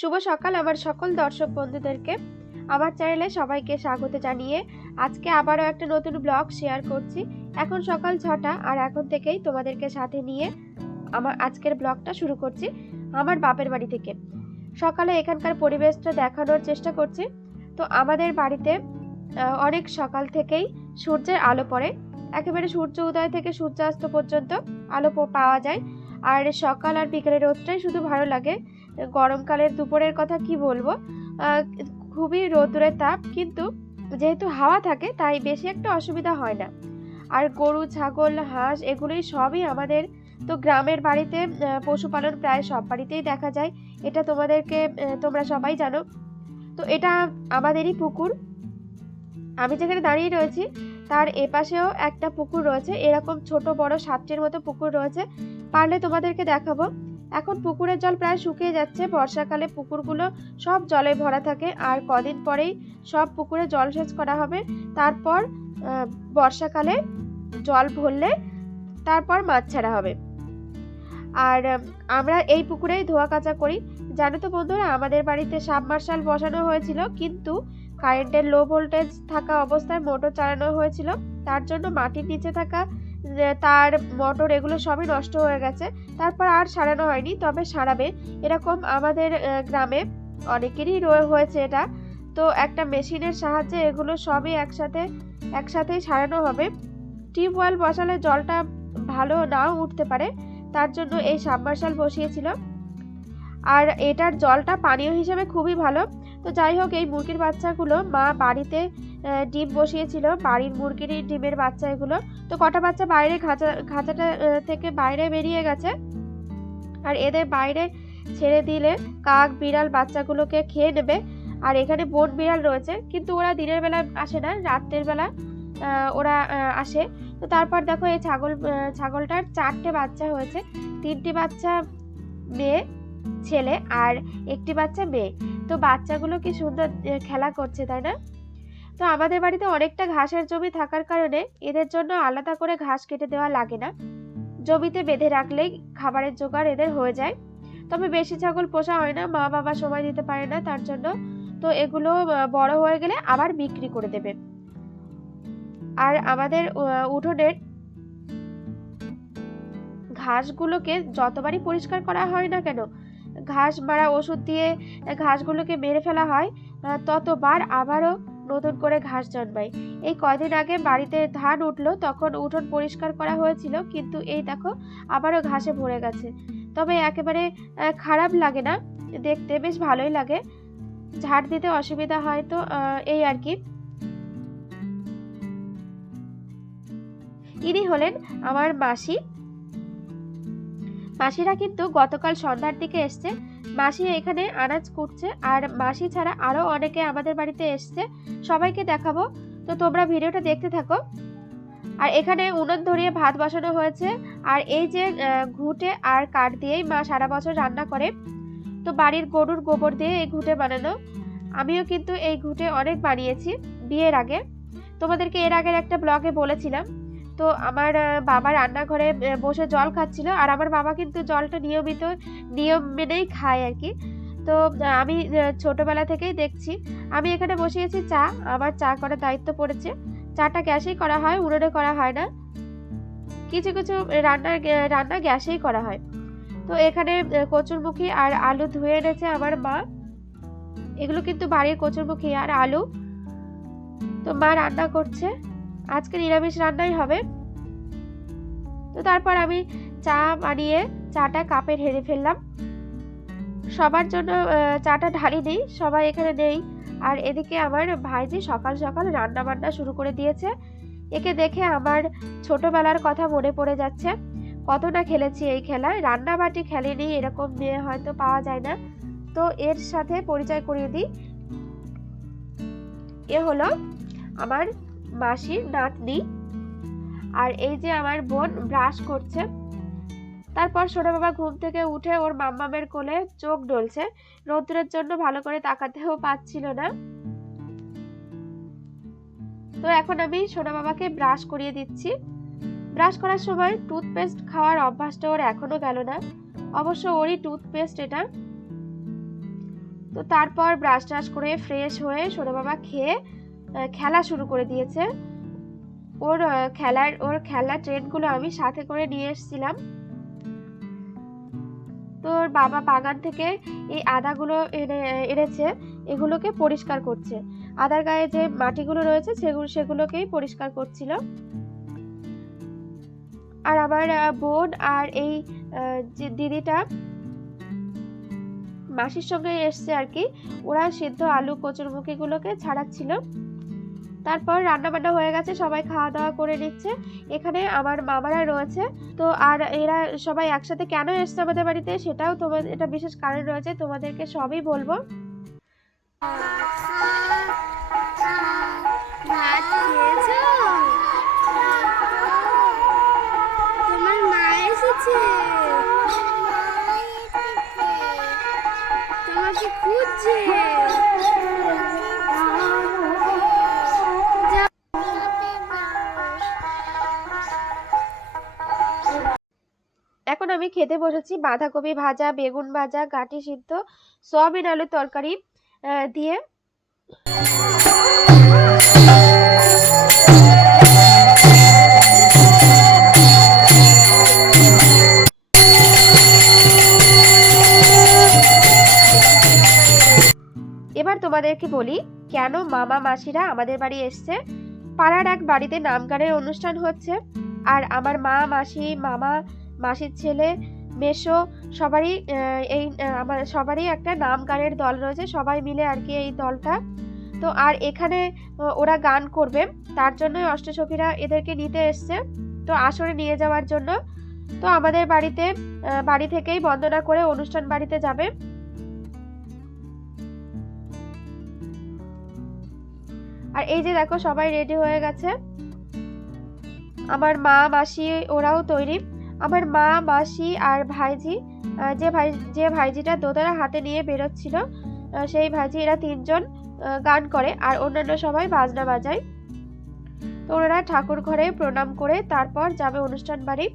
শুভ সকাল আমার সকল দর্শক বন্ধুদেরকে আমার চ্যানেলে সবাইকে স্বাগত জানিয়ে আজকে আবারও একটা নতুন ব্লগ শেয়ার করছি। এখন সকাল 6টা আর এখন থেকেই তোমাদেরকে সাথে নিয়ে আমার আজকের ব্লগটা শুরু করছি আমার বাপের বাড়ি থেকে। সকালে এখানকার পরিবেশটা দেখানোর চেষ্টা করছি। তো আমাদের বাড়িতে অনেক সকাল থেকেই সূর্যের আলো পড়ে, একেবারে সূর্য উদয় থেকে সূর্যাস্ত পর্যন্ত আলো পাওয়া যায়। আর সকাল আর বিকেলের রোদটাই শুধু ভালো লাগে। গরমকালের দুপুরের কথা কি বলবো, খুবই রোদ্রের তাপ, কিন্তু যেহেতু হাওয়া থাকে তাই বেশি একটা অসুবিধা হয় না। আর গরু ছাগল হাঁস এগুলোই সবই আমাদের তো গ্রামের বাড়িতে পশুপালন প্রায় সব বাড়িতেই দেখা যায়, এটা তোমরা সবাই জানো। তো এটা আমাদেরই পুকুর, আমি যেখানে দাঁড়িয়ে রয়েছি তার এপাশেও একটা পুকুর রয়েছে, এরকম ছোট বড় 7টির মতো পুকুর রয়েছে, পারলে তোমাদেরকে দেখাবো। এখন পুকুরের জল প্রায় শুকিয়ে যাচ্ছে, বর্ষাকালে পুকুরগুলো সব জলে ভরা থাকে আর কদিন পরেই সব পুকুরে জলসেচ করা হবে। তারপর বর্ষাকালে জল ভরলে তারপর মাছ ছাড়া হবে। আর আমরা এই পুকুরেই ধোয়া কাচা করি। জানো তো বন্ধুরা, আমাদের বাড়িতে সাবমার্শাল বসানো হয়েছিল, কিন্তু কারেন্টের লো ভোল্টেজ থাকা অবস্থায় মোটর চালানো হয়েছিল, তার জন্য মাটির নিচে থাকা তার মোটর এগুলো সবই নষ্ট হয়ে গেছে। তারপর আর সারানো হয়নি, তবে সারাবে। এরকম আমাদের গ্রামে অনেকেরই হয়েছে এটা। তো একটা মেশিনের সাহায্যে এগুলো সবই একসাথেই সারানো হবে। টিউবওয়েল বসালে জলটা ভালো নাও উঠতে পারে, তার জন্য এই সাবমার্শাল বসিয়েছিল। আর এটার জলটা পানীয় হিসেবে খুবই ভালো। তো যাই হোক, এই মুরগির বাচ্চাগুলো মা বাড়িতে ডিম বসিয়েছিল, বাড়ির মুরগির ডিমের বাচ্চা এগুলো। তো কটা বাচ্চা বাইরে খাঁচাটা থেকে বাইরে বেরিয়ে গেছে, আর এদের বাইরে ছেড়ে দিলে কাক বিড়াল বাচ্চাগুলোকে খেয়ে নেবে। আর এখানে বন বিড়াল রয়েছে, কিন্তু ওরা দিনের বেলা আসে না, রাত্রের বেলা ওরা আসে। তো তারপর দেখো এই ছাগলটার 4টে বাচ্চা হয়েছে, 3টি বাচ্চা মেয়ে ছেলে আর 1টি বাচ্চা মেয়ে। তো বাচ্চাগুলো কি সুন্দর খেলা করছে, তাই না? তো আমাদের বাড়িতে অনেকটা ঘাসের জমি থাকার কারণে এদের জন্য আলাদা করে ঘাস কেটে দেওয়া লাগে না, জমিতে বেঁধে রাখলেই খাবারের জোগাড় এদের হয়ে যায়। তবে বেশি ছাগল পোষা হয় না, মা বাবা সময় দিতে পারে না তার জন্য। তো এগুলো বড় হয়ে গেলে আবার বিক্রি করে দেবে। আর আমাদের উঠোনের ঘাসগুলোকে যতবারই পরিষ্কার করা হয় না কেন, ঘাস মারা ওষুধ দিয়ে ঘাসগুলোকে মেরে ফেলা হয়, ততবার আবারও নতুন করে ঘাস জন্মায়। এই কয়দিন আগে বাড়িতে ধান উঠলো, তখন উঠোন পরিষ্কার করা হয়েছিল, কিন্তু এই দেখো আবারও ঘাসে ভরে গেছে। তবে একেবারে খারাপ লাগে না, দেখতে বেশ ভালোই লাগে, ঝাড় দিতে অসুবিধা হয়। তো এই আর কি। ইনি হলেন আমার মাসিরা কিন্তু গতকাল সন্ধ্যার দিকে এসছে। মাসি এখানে আনাজ কুটছে, আর মাসি ছাড়া আরো অনেকে আমাদের বাড়িতে এসছে, সবাইকে দেখাবো। তো তোমরা ভিডিওটা দেখতে থাকো। আর এখানে উনুন ধরিয়ে ভাত বসানো হয়েছে, আর এই যে ঘুঁটে আর কাঠ দিয়েই মা সারা বছর রান্না করে। তো বাড়ির গরুর গোবর দিয়ে এই ঘুঁটে বানানো। আমিও কিন্তু এই ঘুঁটে অনেক বানিয়েছি বিয়ের আগে, তোমাদেরকে এর আগের একটা ব্লগে বলেছিলাম। তো আমার বাবা রান্নাঘরে বসে জল খাচ্ছিল, আর আমার বাবা কিন্তু জলটা নিয়ম মেনেই খায় আর কি। তো আমি ছোটবেলা থেকেই দেখছি। আমি এখানে বসিয়েছি চা, আমার চা করার দায়িত্ব পড়েছে। চাটা গ্যাসেই করা হয়, উনুনে করা হয় না, কিছু কিছু রান্না গ্যাসেই করা হয়। তো তো এখানে কচুরমুখী আর আলু ধুয়ে এনেছে আমার মা। এগুলো কিন্তু বাড়ির কচুরমুখী আর আলু। তো মা রান্না করছে, আজকে নিরামিষ রান্নাই হবে। তো তারপর আমি চা বানিয়ে চাটা কাপে ঢেলে ফেললাম। সবার জন্য চাটা ঢালিনি, সবাই এখানে নেই। আর এদিকে আমার ভাইজি সকাল সকাল রান্না বান্না শুরু করে দিয়েছে। একে দেখে আমার ছোটবেলার কথা মনে পড়ে যাচ্ছে। কত না খেলেছি এই খেলায়, রান্নাবাটি খেলেনি এরকম মেয়ে হয়তো পাওয়া যায় না। তো এর সাথে পরিচয় করিয়ে দিই, এ হলো আমার মাসির নাতনি। আর এই যে আমার বোন ব্রাশ করছে। তারপর সোনা বাবা ঘুম থেকে উঠে ওর মাম্মামের কোলে চোখ ডলছে, রোদ্রের জন্য ভালো করে তাকাতেও পাচ্ছিল না। তো এখন আমি সোনা বাবাকে ব্রাশ করিয়ে দিচ্ছি। ব্রাশ করার সময় টুথপেস্ট খাওয়ার অভ্যাসটা ওর এখনো গেল না, অবশ্য ওরই টুথপেস্ট এটা। তো তারপর ব্রাশ টাশ করে ফ্রেশ হয়ে সোনা বাবা খেয়ে খেলা শুরু করে দিয়েছে। ওর খেলার ট্রেনগুলো আমি সাথে করে নিয়ে এসেছিলাম। তো ওর বাবা বাগান থেকে এই আদাগুলো এনেছে, এগুলোকে পরিষ্কার করছে। আদার গায়ে যে মাটিগুলো রয়েছে সেগুলোকেই পরিষ্কার করছিল। আর আমার বোন আর এই যে দিদিটা মাসির সঙ্গে এসছে আর কি, ওরা সিদ্ধ আলু কচুরমুখীগুলোকে ছাড়াচ্ছিল। তারপর রান্না বান্না হয়ে গেছে, সবাই খাওয়া দাওয়া করে নিচ্ছে। এখানে আমার মামারা রয়েছে। তো আর এরা সবাই একসাথে কেন এসছে আমাদের বাড়িতে সেটাও এটা বিশেষ কারণ রয়েছে, তোমাদেরকে সবই বলবো। তোমার মা এসেছে, তোমাকে খুঁজছে। এখন আমি খেতে বসেছি বাঁধাকপি ভাজা, বেগুন ভাজা, গাঁটি সিদ্ধ, সয়াবিন আলুর তরকারি দিয়ে। এবার তোমাদেরকে বলি কেন মামা মাসিরা আমাদের বাড়ি এসছে। পাড়ার এক বাড়িতে নাম গানের অনুষ্ঠান হচ্ছে, আর আমার মা, মাসি, মামা, মাসির ছেলে, মেসো সবারই সবারই একটা নাম গানের দল রয়েছে, সবাই মিলে আর কি এই দলটা। তো আর এখানে ওরা গান করবে, তার জন্যই অষ্টসখীরা এদেরকে নিতে এসছে, তো আসরে নিয়ে যাওয়ার জন্য। তো আমাদের বাড়ি থেকেই বন্দনা করে অনুষ্ঠান বাড়িতে যাবে। আর এই যে দেখো সবাই রেডি হয়ে গেছে, আমার মা, মাসি ওরাও তৈরি। আমার মা, মাসি আর ভাইজি, যে ভাইজিটা দোতারা হাতে নিয়ে বেরোচ্ছিল সেই ভাইজি, এরা তিনজন গান করে আর অন্যান্য সবাই বাজনা বাজায়। তো ওনারা ঠাকুর ঘরে প্রণাম করে তারপর যাবে অনুষ্ঠান বাড়ি।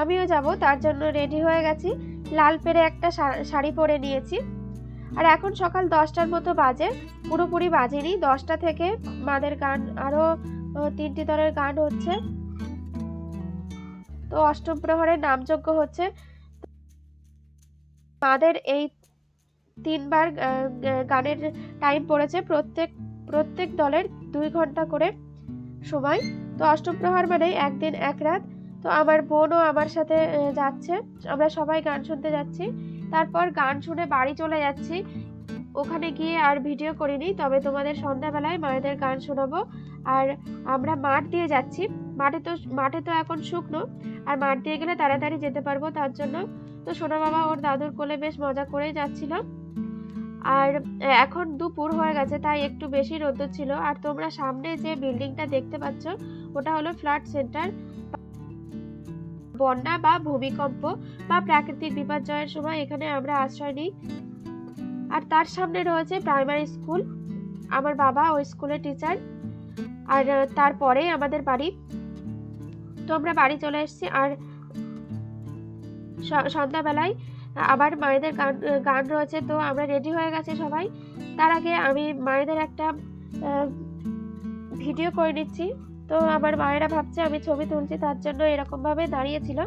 আমিও যাব, তার জন্য রেডি হয়ে গেছি। লাল পেরে একটা শাড়ি পরে নিয়েছি। আর এখন সকাল 10টার মতো বাজে, পুরোপুরি বাজেনি। 10টা থেকে মাদের গান, আরো 3টি দলের গান হচ্ছে। তো অষ্টম প্রহরের নামযজ্ঞ হচ্ছে। মাদের এই 3বার গানের টাইম পড়েছে, প্রত্যেক দলের 2 ঘন্টা করে সময়। তো অষ্টম প্রহর মানে একদিন এক রাত। তো আমার বোনও আমার সাথে যাচ্ছে, আমরা সবাই গান শুনতে যাচ্ছি। তারপর গান শুনে বাড়ি চলে যাচ্ছি। ওখানে গিয়ে আর ভিডিও করিনি, তবে তোমাদের সন্ধ্যাবেলায় মায়েদের গান শোনাবো। আর আমরা মাঠ দিয়ে যাচ্ছি, মাঠে তো এখন শুকনো, আর মাঠ দিয়ে গেলে তাড়াতাড়ি যেতে পারবো, তার জন্য। তো সোনা বাবা ওর দাদুর কোলে বেশ মজা করেই যাচ্ছিল। আর এখন দুপুর হয়ে গেছে, তাই একটু বেশি রোদ্দুর ছিল। আর তোমরা সামনে যে বিল্ডিংটা দেখতে পাচ্ছ ওটা হলো ফ্লাড সেন্টার। বন্যা বা ভূমিকম্প বা প্রাকৃতিক বিপর্যয়ের সময় এখানে আমরা আশ্রয় নিই। আর তার সামনে রয়েছে প্রাইমারি স্কুল, আমার বাবা ওই স্কুলের টিচার। আর তারপরে আমাদের বাড়ি। তো আমরা বাড়ি চলে এসেছি। আর সন্ধ্যাবেলায় আবার মায়েদের গান রয়েছে। তো আমরা রেডি হয়ে গেছি সবাই। তার আগে আমি মায়েদের একটা ভিডিও করে নিচ্ছি। তো আমার মায়েরা ভাবছে আমি ছবি তুলছি, তার জন্য এরকম ভাবে দাঁড়িয়েছিল।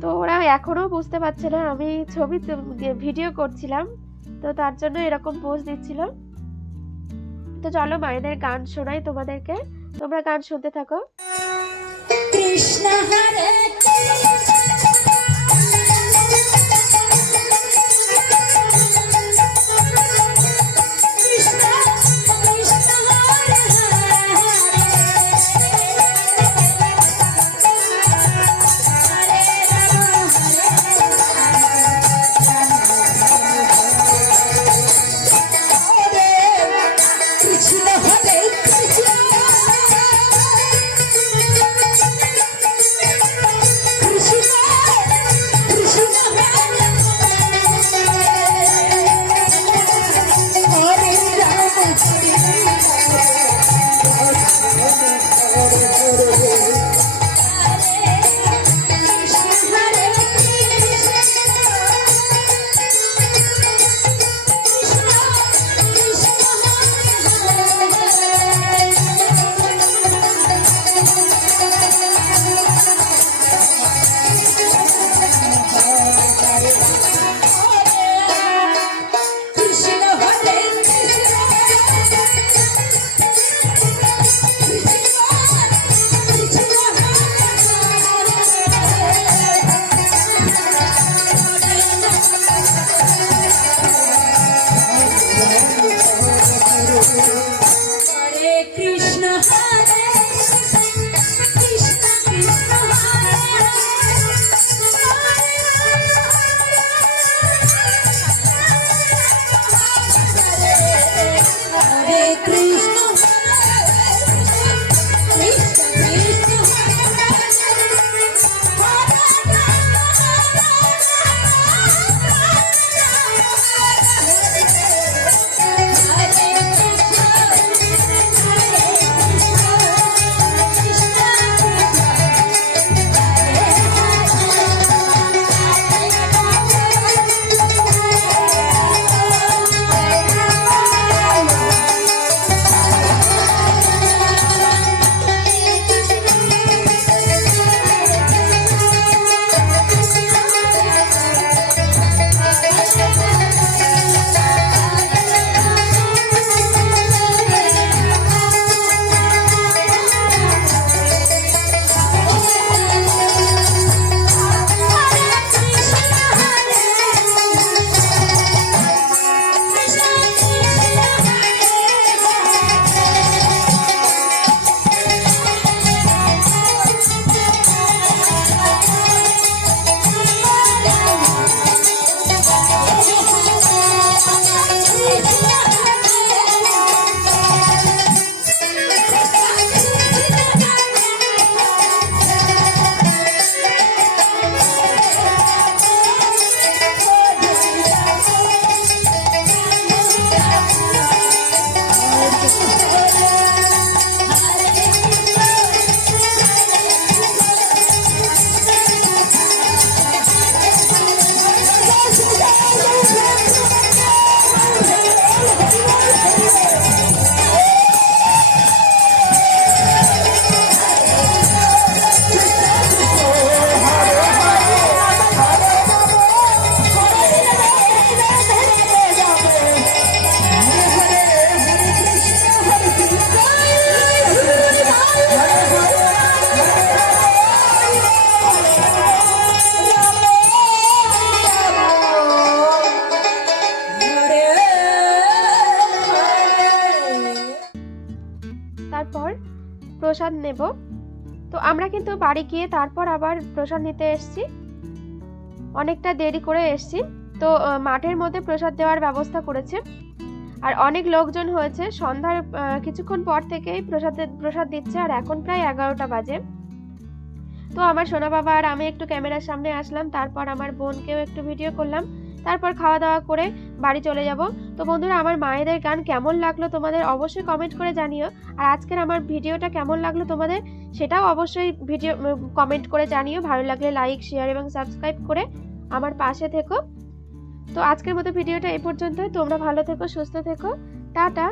তো ওরা এখনো বুঝতে পারছে না আমি ভিডিও করছিলাম, তো তার জন্য এরকম পোজ দিচ্ছিল। তো চলো মায়েদের গান শোনাই তোমাদেরকে, তোমরা গান শুনতে থাকো। কৃষ্ণ হরে তারপর প্রসাদ নেব। তো আমরা কিন্তু বাড়ি গিয়ে তারপর আবার প্রসাদ নিতে এসেছি, অনেকটা দেরি করে এসেছি। তো মাঠের মধ্যে প্রসাদ দেওয়ার ব্যবস্থা করেছে, আর অনেক লোকজন হয়েছে। সন্ধ্যার কিছুক্ষণ পর থেকেই প্রসাদ দিচ্ছে, আর এখন প্রায় 11টা বাজে। তো আমার সোনা বাবা আর আমি একটু ক্যামেরার সামনে আসলাম, তারপর আমার বোনকেও একটু ভিডিও করলাম, তারপর খাওয়া দাওয়া করে বাড়ি চলে যাব। তো বন্ধুরা, আমার মায়েদের গান কেমন লাগলো তোমাদের অবশ্যই কমেন্ট করে জানিও, আর আজকের আমার ভিডিওটা কেমন লাগলো তোমাদের সেটাও অবশ্যই কমেন্ট করে জানিও। ভালো লাগলে লাইক, শেয়ার এবং সাবস্ক্রাইব করে আমার পাশে থেকো। তো আজকের মতো ভিডিওটা এই পর্যন্ত। তোমরা ভালো থেকো, সুস্থ থেকো। টাটা।